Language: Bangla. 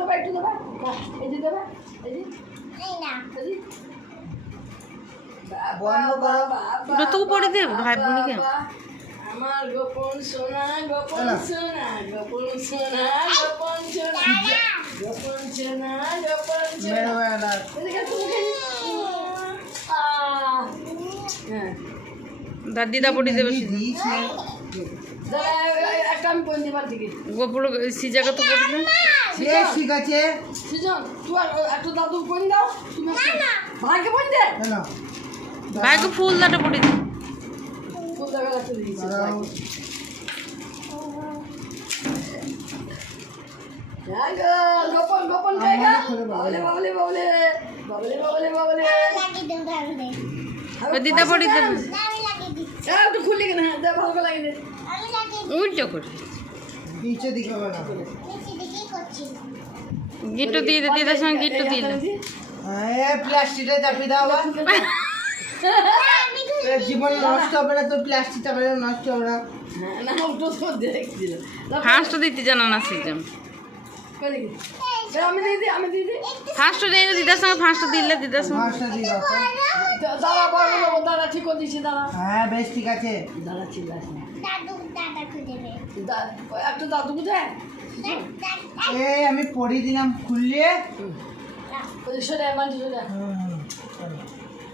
দেবে একটু দেবে এই যে দেবে এই যে ওটা তো পড়ে দে ভাই বোনকে আমার গোপন সোনা গোপন সোনা গোপন সোনা গোপন সোনা গোপন সোনা গোপন সোনা দাদিদা পড়ে দেবে একটা আমি কোন দিবার দিকে গোপুর সিজাকে তো পড়ে দে ঠিক আছে সুজন তুই একটু দাদু কোন দাও তুমি ভাইকে কোন দে ভাইকে ফুল দাটা পড়ে দে ফুল দাগা লাগতে দিয়েছি গোপন গোপন জায়গা বাবলে বাবলে বাবলে বাবলে বাবলে বাবলে দিদা পড়ে দেবে একটু খুলে কেন হ্যাঁ দে ভালো লাগে দে উল্টো করে নিচে দিকে হবে না গিট্টু দিয়ে দে দিদার সঙ্গে গিট্টু দিয়ে দে প্লাস্টিকটা চাপিয়ে দাও আবার জীবন নষ্ট হবে না তো প্লাস্টিক চাপালে নষ্ট হবে না না ওটা তো দেখছিল ফার্স্ট দিতে জানা না সিজন আমি দিয়ে দিই ফার্স্ট দিয়ে দিদার সঙ্গে ফার্স্ট দিলে দিদার সঙ্গে মাছটা দিয়ে দাও দাঁড়া বড় দাঁড়া ঠিক করে দিচ্ছি দাঁড়া হ্যাঁ বেশ ঠিক আছে দাঁড়া চিল্লাস না একটু দাদু কোথায় এই আমি পড়িয়ে দিলাম খুললে সোজা মানুষ সোজা